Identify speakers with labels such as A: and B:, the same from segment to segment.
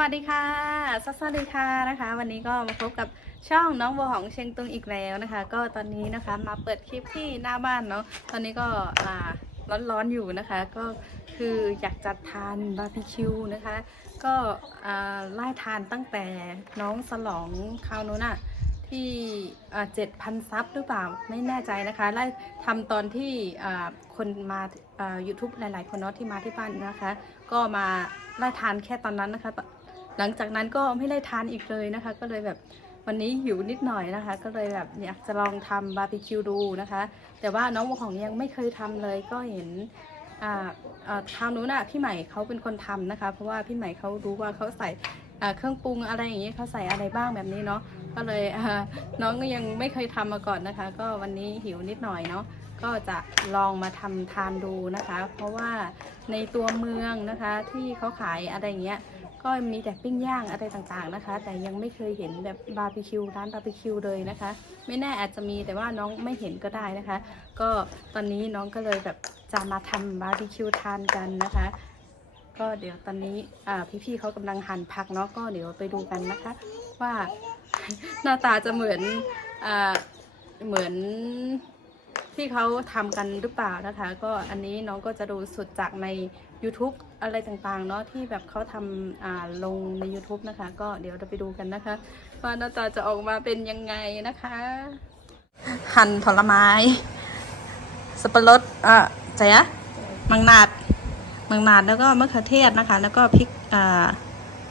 A: วัสดีค่ะ สวัสดีค่ะนะคะ วันนี้ก็มาพบกับช่องน้องบัวของเชียงตุงอีกแล้วนะคะ ก็ตอนนี้นะคะมาเปิดคลิปที่หน้าบ้านเนาะตอนนี้ก็อ่าร้อนๆอยู่นะคะ ก็คืออยากจะทานบาร์บีคิวนะคะ ก็อ่าไล่ทานตั้งแต่น้องสลองคราวนู้นอะที่เจ็ดพันซับหรือเปล่าไม่แน่ใจนะคะไล่ทำตอนที่คนมายูทูบหลาย ๆ คนเนาะที่มาที่บ้านนะคะ ก็มาไล่ทานแค่ตอนนั้นนะคะ หลังจากนั้นก็ไม่ได้ทานอีกเลยนะคะ ก็เลยแบบวันนี้หิวนิดหน่อยนะคะ ก็เลยแบบอยากจะลองทำบาร์บีคิวดูนะคะ แต่ว่าน้องของยังไม่เคยทำเลยก็เห็นอ่าอ่าคราวนู้นน่ะพี่ใหม่เขาเป็นคนทำนะคะ เพราะว่าพี่ใหม่เขารู้ว่าเขาใส่เครื่องปรุงอะไรอย่างเงี้ยเขาใส่อะไรบ้างแบบนี้เนาะก็เลยน้องก็ยังไม่เคยทำมาก่อนนะคะ ก็วันนี้หิวนิดหน่อยเนาะก็จะลองมาทำทานดูนะคะ เพราะว่าในตัวเมืองนะคะที่เขาขายอะไรอย่างเงี้ย ก็มีแต่ปิ้งย่างอะไรต่างๆนะคะ แต่ยังไม่เคยเห็นแบบบาร์บีคิวร้านบาร์บีคิวเลยนะคะ ไม่แน่อาจจะมีแต่ว่าน้องไม่เห็นก็ได้นะคะ ก็ตอนนี้น้องก็เลยแบบจะมาทำบาร์บีคิวทานกันนะคะ ก็เดี๋ยวตอนนี้พี่ๆเขากำลังหั่นผักเนาะก็เดี๋ยวไปดูกันนะคะ ว่าหน้าตาจะเหมือนอเหมือน ที่เขาทำกันหรือเปล่านะคะ ก็อันนี้น้องก็จะดูสุดจากใน YouTube อะไรต่างๆเนาะที่แบบเขาทำอ่าลงใน YouTube นะคะ ก็เดี๋ยวเราไปดูกันนะคะ ว่าหน้าตาจะออกมาเป็นยังไงนะคะ หั่นผลไม้ สับปะรดอะใจอะมังนาดมังนาดแล้วก็มะเขือเทศนะคะ แล้วก็พริกอ่า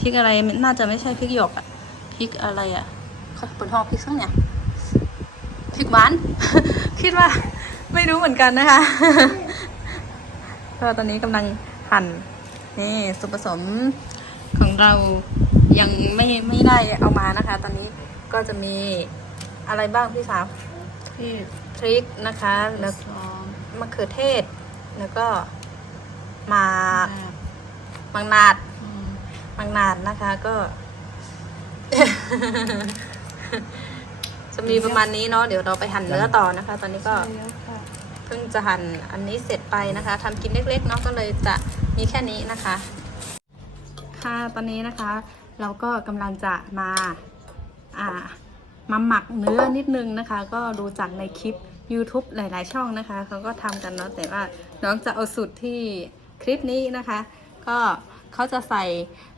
A: พริกอะไรน่าจะไม่ใช่พริกหยวกอะพริกอะไรอะเขาเปิดห้องพริกสักเนี่ย พริกหวาน คิดว่าไม่รู้เหมือนกันนะคะก็ตอนนี้กำลังหั่นนี่ส่วนผสมของเรายังไม่ไม่ได้เอามานะคะ ตอนนี้ก็จะมีอะไรบ้างพี่สาว
B: ที่
A: พริกนะคะ แล้ว
B: ซอง
A: มะเขือเทศ แล้วก็มามังนาดมังนาดนะคะ ก็ จะมีประมาณนี้เนาะเดี๋ยวเราไปหั่นเนื้อต่อนะคะ ตอนนี้ก็เพิ่งจะหั่นอันนี้เสร็จไปนะคะทำกินเล็กๆเนาะก็เลยจะมีแค่นี้นะคะ ค่ะตอนนี้นะคะ เราก็กำลังจะมาอ่ามาหมักเนื้อนิดนึงนะคะ ก็ดูจากในคลิป YouTube หลาย ๆ ช่องนะคะเขาก็ทำกันเนาะแต่ว่าน้องจะเอาสูตรที่คลิปนี้นะคะ ก็เขาจะใส่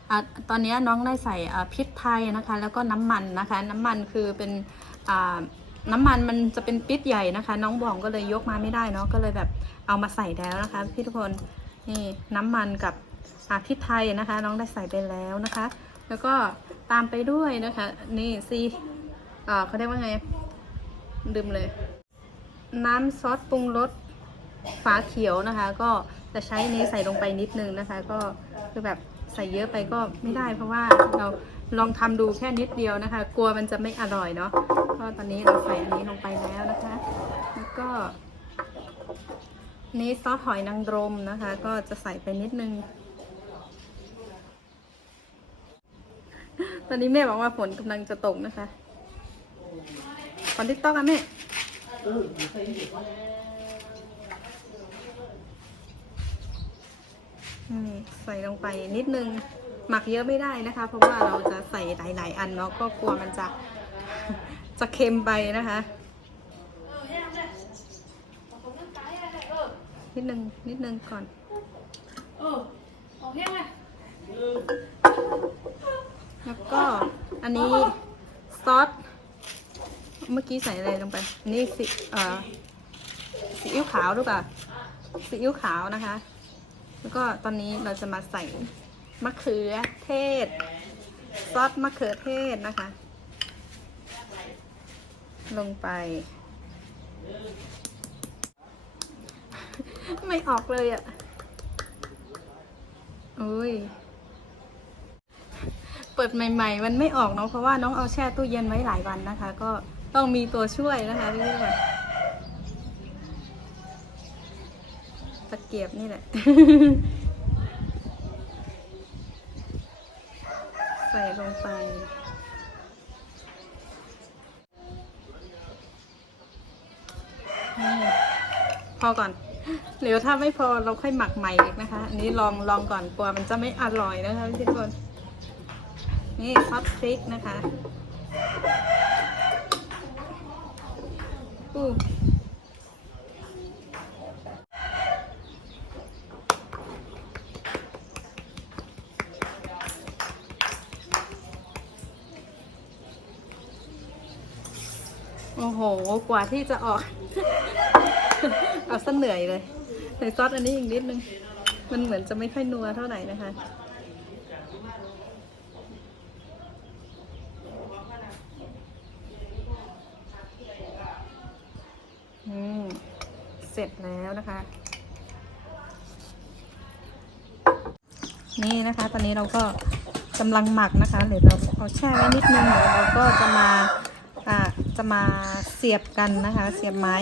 A: อ่า ตอนนี้น้องได้ใส่พริกไทยนะคะ แล้วก็น้ำมันนะคะ น้ำมันคือเป็นน้ำมันมันจะเป็นปิดใหญ่นะคะ น้องบองก็เลยยกมาไม่ได้เนาะก็เลยแบบเอามาใส่แล้วนะคะ พี่ทุกคนนี่น้ำมันกับพริกไทยนะคะ น้องได้ใส่ไปแล้วนะคะ แล้วก็ตามไปด้วยนะคะ นี่ซีเขาเรียกว่าไงดื่มเลย น้ำซอสปรุงรสฟ้าเขียวนะคะ ก็จะใช้นี้ใส่ลงไปนิดนึงนะคะ ก็คือแบบ ใส่เยอะไปก็ไม่ได้ เพราะว่าเราลองทำดูแค่นิดเดียวนะคะ กลัวมันจะไม่อร่อยเนาะก็ตอนนี้เราใส่อันนี้ลงไปแล้วนะคะ แล้วก็นี่ซอสหอยนางรมนะคะ ก็จะใส่ไปนิดนึง ตอนนี้แม่บอกว่าฝนกำลังจะตกนะคะฝนทิกตอกอะแม่ อืม ใส่ลงไปนิดนึง หมักเยอะไม่ได้นะคะ เพราะว่าเราจะใส่หลาย ๆ อันเนาะก็กลัวมันจะจะเค็มไปนะคะ นิดนึงนิดนึงก่อนแล้วก็อันนี้ซอสเมื่อกี้ใส่อะไรลงไปนนี้สิเอ่อซีอิ๊วขาวหรือเปล่าซีอิ๊วขาวนะคะ แล้วก็ตอนนี้เราจะมาใส่มะเขือเทศ ซอสมะเขือเทศนะคะ ลงไป ไม่ออกเลยอะ่ะอุ้ยเปิดใหม่ ๆ มันไม่ออกเนาะเพราะว่าน้องเอาแช่ตู้เย็นไว้หลายวันนะคะ ก็ต้องมีตัวช่วยนะคะเรื่ๆ ตะเกียบนี่แหละ ใส่ลงไป พอก่อนเดี๋ยวถ้าไม่พอเราค่อยหมักใหม่อีกนะคะ อันนี้ลองลองก่อนกลัวมันจะไม่อร่อยนะคะทุกคน นี่ซอสพริกนะคะ อู้ หกว่าที่จะออก เอาซะเหนื่อยเลยใส่ซอสอันนี้อีกนิดนึง มันเหมือนจะไม่ค่อยนัวเท่าไหร่นะคะอืมเสร็จแล้วนะคะ นี่นะคะ ตอนนี้เราก็กำลังหมักนะคะเดี๋ยวเราเอาแช่ไว้นิดนึงเดี๋ยวเราก็จะมาอ่า จะมาเสียบกันนะคะ เสียบไม้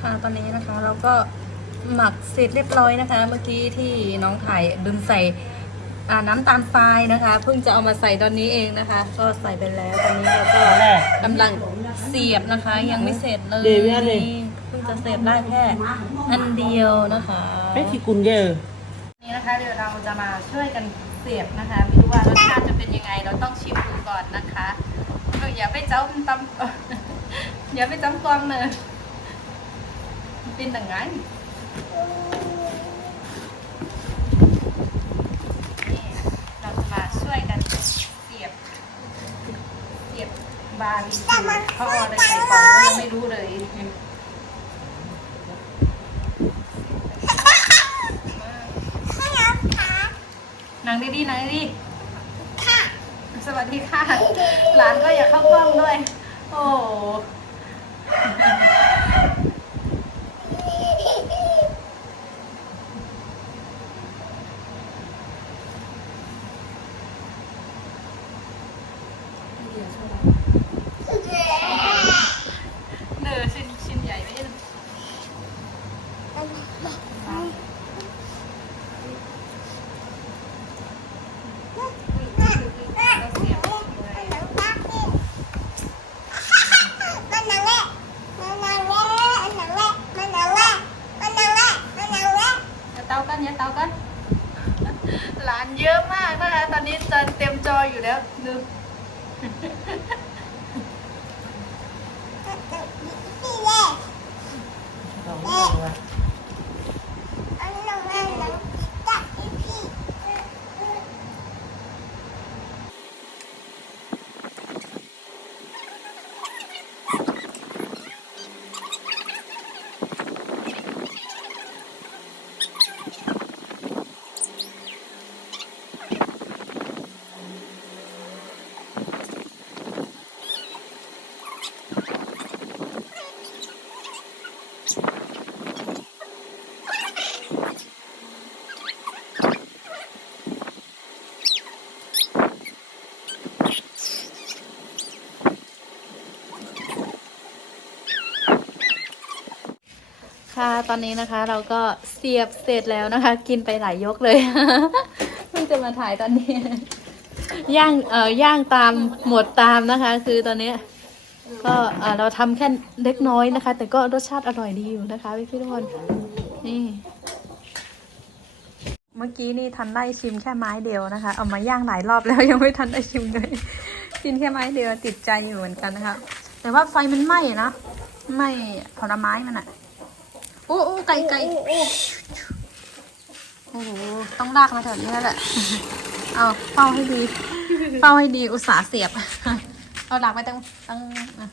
A: ค่ะตอนนี้นะคะเราก็หมักเสร็จเรียบร้อยนะคะ เมื่อกี้ที่น้องถ่ายลืมใส่อ่าน้ำตาลทรายนะคะ เพิ่งจะเอามาใส่ตอนนี้เองนะคะ ก็ใส่ไปแล้วตอนนี้เราก็กำลังเสียบนะคะ ยังไม่เสร็จเลย
B: เดี๋ยวเนี่ยเลย
A: เพิ่งจะเสียบได้แค่อันเดียวนะคะ
B: ไม่ที่กุนเยอะ
A: นี่นะคะเดี๋ยวเราจะมาช่วยกันเสียบนะคะไม่รู้ว่ารสชาติจะเป็นยังไง เราต้องชิมดูก่อนนะคะ เอออย่าไปเจ้าตำอย่าไปจำกวางเนอะเป็นต่างไงนี่เราจะมาช่วยกันเสียบเสียบบาร์บีคิวเขาเอาอะไรใส่ก่อนก็ยังไม่รู้เลยนางดีๆนางดีๆค่ะส วัสดีค่ะ หลานก็อยากเข้ากล้องด้วย โอ้โหเนอชิ้นชิ้นใหญ่ไหมเนี่ยเราเสียบเลยอย่าเตากันอย่าเตากัน หลานเยอะมากนะคะ ตอนนี้จะเต็มจ ออยู่แล้วดู ค่ะ ตอนนี้นะคะเราก็เสียบเสร็จแล้วนะคะ กินไปหลายยกเลย เพิ่งจะมาถ่ายตอนนี้ ย่างเอ่อย่างตามหมดตามนะคะ คือตอนนี้ ก็เอ่อเราทำแค่เล็กน้อยนะคะ แต่ก็รสชาติอร่อยดีอยู่นะคะพี่พี่ทุกคนนี่เมื่อกี้นี่ทันได้ชิมแค่ไม้เดียวนะคะ เอามาย่างหลายรอบแล้วยังไม่ทันได้ชิมเลยกินแค่ไม้เดียวติดใจอยู่เหมือนกันนะคะ แต่ว่าไฟมันไหม้นะไหม้ผลไม้มันอะ อ้โอ้ไก่ไก่โอ้โหต้องลากมาแถวนี้แล้วแหละ เอาเฝ้าให้ดีเฝ้าให้ดีอุตส่าห์เสียบ เอาหลักไปตั้งตั้งอะ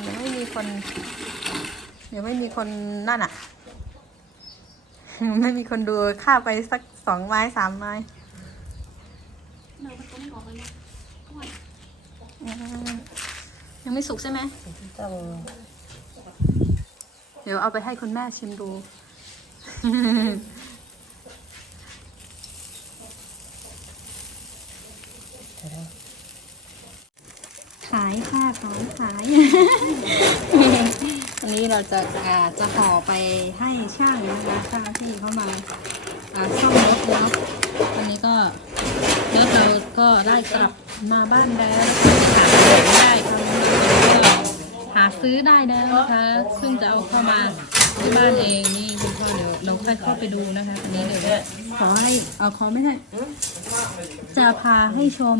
A: เดี๋ยวไม่มีคน เดี๋ยวไม่มีคนนั่นอะ ไม่มีคนดูข้าวไปสักสองไม้สามไม้อืมยังไม่สุกใช่ไหม เดี๋ยวเอาไปให้คุณแม่ชิมดู ขายค่ะของขายวันนี้เราจะอ่าจะห่อไปให้ช่างนะคะช่างที่เขามาอ่าซ่อมรถเนาะวันนี้ก็รถเราก็ได้กลับมาบ้านแล้วหาได้ทำก็หา ซื้อได้แล้วนะคะ ซึ่งจะเอาเข้ามาที่บ้านเองนี่คุณพ่อเดี๋ยวเราค่อยเข้าไปดูนะคะอันนี้เดี๋ยวขอให้เอาขอไม่ให้ขจะพาให้ชม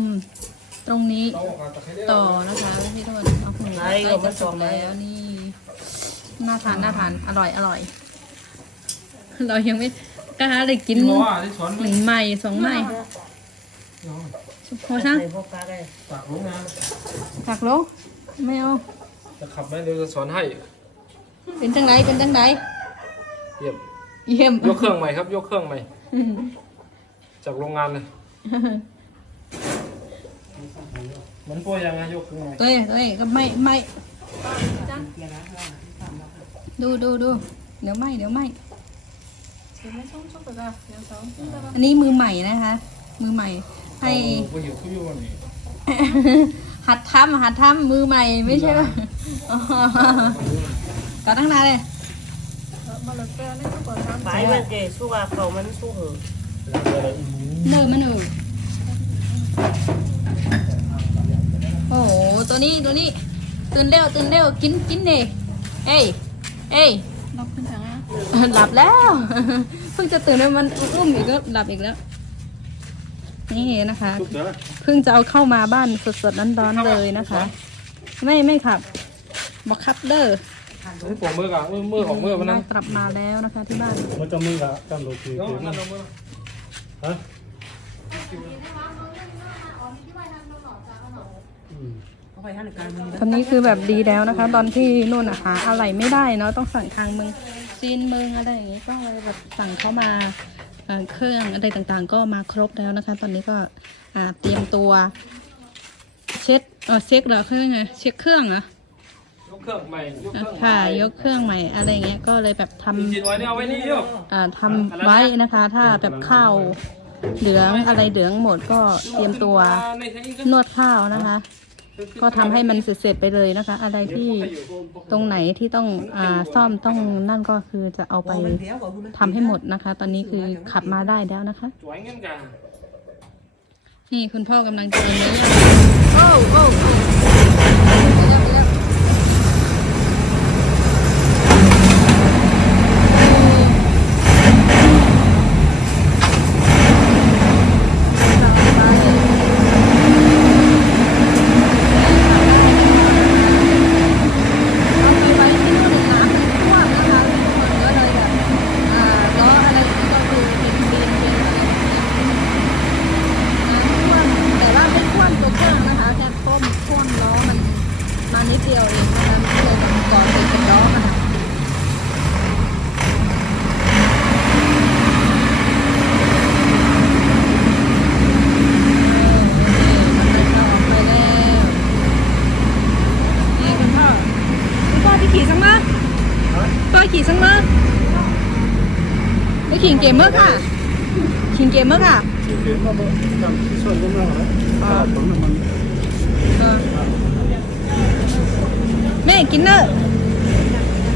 A: ตรงนี้ต่อนะคะพี่ทุกคนเอาหูใกล้จะสุกแล้วนี่น่าทานน่าทานอร่อยอร่อย เรายังไม่กล้าเลยกิน
B: เพราะว่าที่สอน
A: หนึ่งใหม่สองใหม่พอช่าง
B: จากโรงงาน
A: ตักลงไม่เอา
B: จะขับไหมเดี๋ยวจะสอนให้
A: เป็นจังไรเป็นจังไร
B: เยี่ยม
A: เยี่ยม
B: ยกเครื่องใหม่ครับ ยกเครื่องใหม่ จากโรงงานเลยเหมือนตัวยังไงยกเครื่องใหม่
A: ตัวเองตัวเองก็ไม่ไม่ดูดูดูเดี๋ยวไม่เดี๋ยวไม่อันนี้มือใหม่นะคะ มือใหม่ ให้
B: ไปอยู่ที่อยู่วันนี้
A: หัดทำหัดทำมือใหม่ไม่ใช่ ป่ะอ๋อก็ตั้งนานเลย
C: phải bên kề xu à cầu mình xu hử
A: เนิร์มันหนูโอ้โห ตัวนี้ ตัวนี้ ตื่นเร็ว ตื่นเร็ว กิน กินเน่เอ้ย เอ้ยหลับขึ้นจังหลับแล้ว เพิ่งจะตื่นแล้วมันอุ้มอีกแล้วหลับอีกแล้ว นี่นะคะ
B: ทุกเด้อ
A: เพิ่งจะเอาเข้ามาบ้านสดๆร้อนๆเลยนะคะ ไม่ไม่ขับ บอกขับเด้อ
B: นี่ผมมือกับมือมือของมือวันนั้น
A: เรากลับมาแล้วนะคะที่บ้าน
D: มันจะมือละกันโลกี
B: น้องนั่นลงมือ
D: ฮะอืม
C: không phải ăn được càng mình
A: ตอนนี้คือแบบดีแล้วนะคะ ตอนที่นู่นอะหาอะไรไม่ได้เนาะต้องสั่งทางเมืองจีนเมืองอะไรอย่างงี้ก็เลยแบบสั่งเข้ามาเอ่อเครื่องอะไรต่างๆ ก็มาครบแล้วนะคะ ตอนนี้ก็อ่าเตรียมตัว เช็ดเออเช็คเหรอเครื่องไงเช็คเครื่องเหรอ ย
B: กเครื่องใหม่ยกเครื่องใหม่
A: ค่ะ ยกเครื่องใหม่อะไรเงี้ยก็เลยแบบทำ
B: กินไว้เนี่ยเอาไว้นี่เดียว
A: อ่าทำไว้นะคะ ถ้าแบบข้าวเหลืองอะไรเหลืองหมดก็เตรียมตัวนวดข้าวนะคะ ก็ทำให้มันเสร็จๆไปเลยนะคะ อะไรที่ตรงไหนที่ต้องอาซ่อมต้องนั่นก็คือจะเอาไป
C: mình đéo vào luôn
A: ทำให้หมดนะคะ ตอนนี้คือขับมาได้แล้วนะคะ
B: สวยงั้นกัน
A: นี่คุณพ่อกำลังจะเดินเลยโอ้โอ้โอ้ไปแล้วไปแล้วเอาไปไว้ที่นู่นน้ำมันท่วมนะคะมันก็เลยแบบอ่าล้ออะไรก็คือเป็นเบียนเป็นอะไรอย่างเงี้ย น้ำท่วมแต่ว่าไม่ท่วมตัวเครื่องนะคะแค่ท่วมท่วมล้อมันมานิดเดียวเองนะคะมันก็เลยแบบก่อติดเป็นล้อมาค่ะมันเลยจะออกไปแล้วนี่คุณพ่อคุณพ่อที่ขี่สังมา พ่อขี่สังมาไปขี่เกมเมอร์ค่ะขี่เกมเมอร์ค่ะ
D: โอเคก็บอกกันช่วยกันมาแล้วผมมัน
A: ออแม่กินเนอะ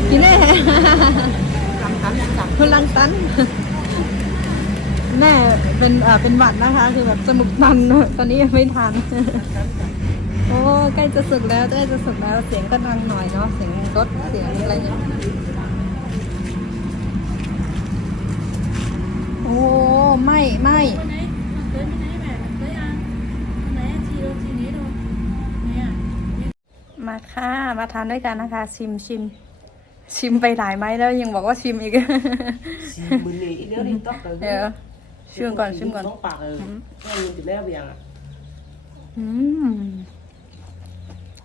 A: กินแน่คนลังตัน แม่เป็นเอ่อเป็นหวัดนะคะ คือแบบจมูกตันตอนนี้ยังไม่ทันโอ้ใกล้จะสุกแล้วใกล้จะสุกแล้วเสียงก็ดังหน่อยเนาะเสียงรถเสียงอะไรเนี่ย อ้ไม่ไม่มาค่ะ มาทานด้วยกันนะคะ ชิมชิมชิมไปหลายไม้แล้วยังบอกว่าชิมอีก
C: mình nghĩ nếu đi tóc rồi
A: เดี๋ยวชิมก่อนชิมก่อน
C: tóc bạc rồi Thế mình chỉ leo vàng à
A: อืม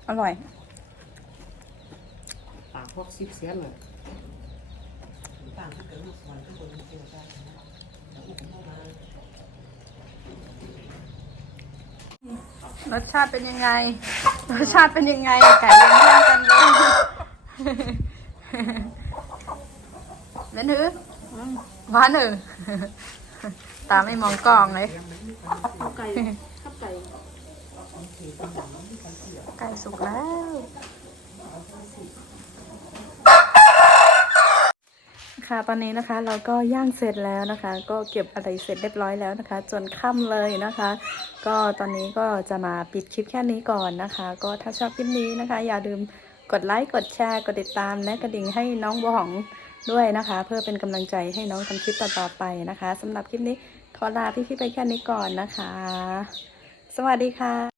A: อร่อย
C: bạc hoặc xíp xén rồi bạc cái cứng một phần cái bột một phần ra
A: รสชาติเป็นยังไง รสชาติเป็นยังไง ไก่เลี้ยงย่างกันเลยเป็นหืออืมหวานหือตาไม่มองกล้องเลย ไก่สุกแล้ว ค่ะตอนนี้นะคะเราก็ย่างเสร็จแล้วนะคะ ก็เก็บอะไรเสร็จเรียบร้อยแล้วนะคะ จนค่ำเลยนะคะ ก็ตอนนี้ก็จะมาปิดคลิปแค่นี้ก่อนนะคะ ก็ถ้าชอบคลิปนี้นะคะ อย่าลืมกดไลค์กดแชร์กดติดตามและกระดิ่งให้น้องบัวหองด้วยนะคะ เพื่อเป็นกำลังใจให้น้องทำคลิปต่อๆไปนะคะสำหรับคลิปนี้ขอลาพี่ๆไปแค่นี้ก่อนนะคะ สวัสดีค่ะ